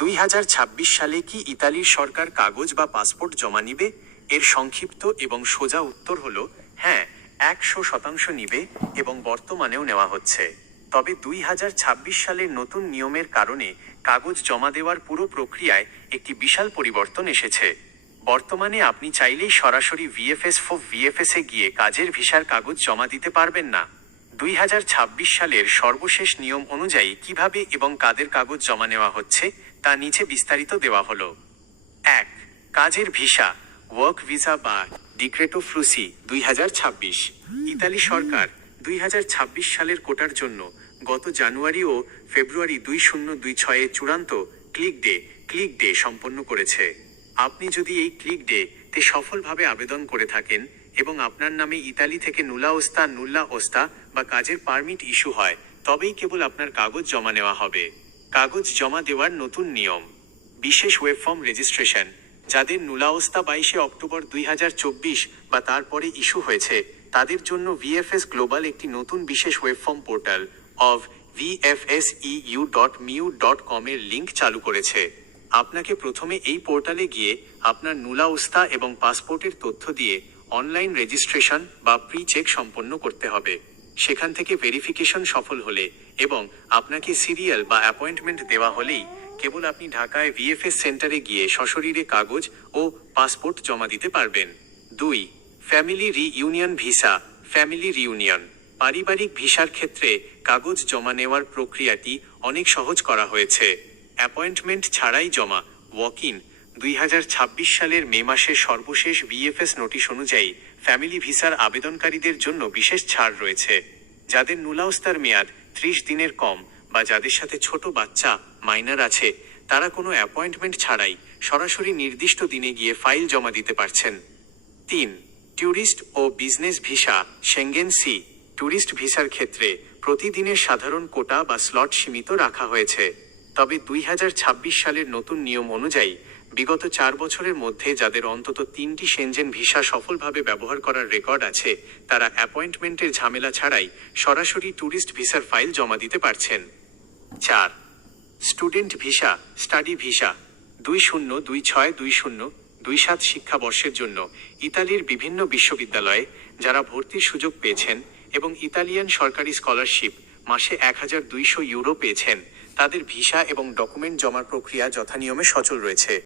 2026 সালে কি ইতালির সরকার কাগজ বা পাসপোর্ট জমা নিবে? এর সংক্ষিপ্ত এবং সোজা উত্তর হলো হ্যাঁ, 100% নিবে এবং বর্তমানেও নেওয়া হচ্ছে। তবে 2026 সালের নতুন নিয়মের কারণে কাগজ জমা দেওয়ার পুরো প্রক্রিয়ায় একটি বিশাল পরিবর্তন এসেছে। বর্তমানে আপনি চাইলেই সরাসরি ভিএফএসে গিয়ে কাজের ভিসার কাগজ জমা দিতে পারবেন না। 2026 সালের সর্বশেষ নিয়ম অনুযায়ী কিভাবে এবং কাদের কাগজ জমা নেওয়া হচ্ছে তা নিচে বিস্তারিত দেওয়া হলো। 1. কাজের ভিসা, ওয়ার্ক ভিসা বা ডিক্রেটো ফ্লুসি 2026। ইতালি সরকার 2026 সালের কোটার জন্য গত জানুয়ারি ও ফেব্রুয়ারি 2026-এ চূড়ান্ত ক্লিক ডে সম্পন্ন করেছে। আপনি যদি এই ক্লিক তে সফলভাবে আবেদন করে থাকেন এবং আপনার নামে ইতালি থেকে নুল্লা ওস্তা বা কাজের পারমিট ইস্যু হয়, তবেই কেবল আপনার কাগজ জমা নেওয়া হবে। কাগজ জমা দেওয়ার নতুন নিয়ম। বিশেষ ওয়েব ফর্ম রেজিস্ট্রেশন, যাদের নুলা ওস্তা 22 অক্টোবর 2024 বা তারপরে ইস্যু হয়েছে, তাদের জন্য ভিএফএস গ্লোবাল একটি নতুন বিশেষ web form portal of vfseu.miu.com এর লিঙ্ক চালু করেছে। আপনাকে প্রথমে এই পোর্টালে গিয়ে আপনার নুলা ওস্তা এবং পাসপোর্টের তথ্য দিয়ে অনলাইন রেজিস্ট্রেশন বা প্রি চেক সম্পন্ন করতে হবে। সেখান থেকে ভেরিফিকেশন সফল হলে এবং আপনাকে সিরিয়াল বা অ্যাপয়েন্টমেন্ট দেওয়া হলেই কেবল আপনি ঢাকায় ভিএফএস সেন্টারে গিয়ে সশরীরে কাগজ ও পাসপোর্ট জমা দিতে পারবেন। 2. Family reunion visa, family reunion. পারিবারিক ভিসার ক্ষেত্রে কাগজ জমা নেওয়ার প্রক্রিয়াটি অনেক সহজ করা হয়েছে। অ্যাপয়েন্টমেন্ট ছাড়াই জমা, ওয়াক ইন। 2026 সালের মে মাসের সর্বশেষ ভিএফএস নোটিশ অনুযায়ী ফ্যামিলি ভিসার আবেদনকারীদের জন্য বিশেষ ছাড় রয়েছে। যাদের নুলাওস্তার মেয়াদ 30 দিনের কম বা যাদের সাথে ছোট বাচ্চা মাইনার আছে, তারা কোনো অ্যাপয়েন্টমেন্ট ছাড়াই সরাসরি নির্দিষ্ট দিনে গিয়ে ফাইল জমা দিতে পারছেন। 3. ট্যুরিস্ট ও business visa, Schengen C. Tourist ভিসার ক্ষেত্রে প্রতিদিনের সাধারণ কোটা বা স্লট সীমিত রাখা হয়েছে। তবে 2026 সালের নতুন নিয়ম অনুযায়ী বিগত 4 বছরের মধ্যে যাদের অন্তত 3টি সেনজেন ভিসা সফলভাবে ব্যবহার করার রেকর্ড আছে, তারা অ্যাপয়েন্টমেন্টের ঝামেলা ছাড়াই সরাসরি ট্যুরিস্ট ভিসার ফাইল জমা দিতে পারছেন। 4. Student visa, study visa. 2026-2027 শিক্ষাবর্ষের জন্য ইতালির বিভিন্ন বিশ্ববিদ্যালয়ে যারা ভর্তির সুযোগ পেয়েছেন এবং ইতালিয়ান সরকারি স্কলারশিপ মাসে 1200 ইউরো পেয়েছেন, তাদের ভিসা এবং ডকুমেন্ট জমার প্রক্রিয়া যথানিয়মে সচল রয়েছে।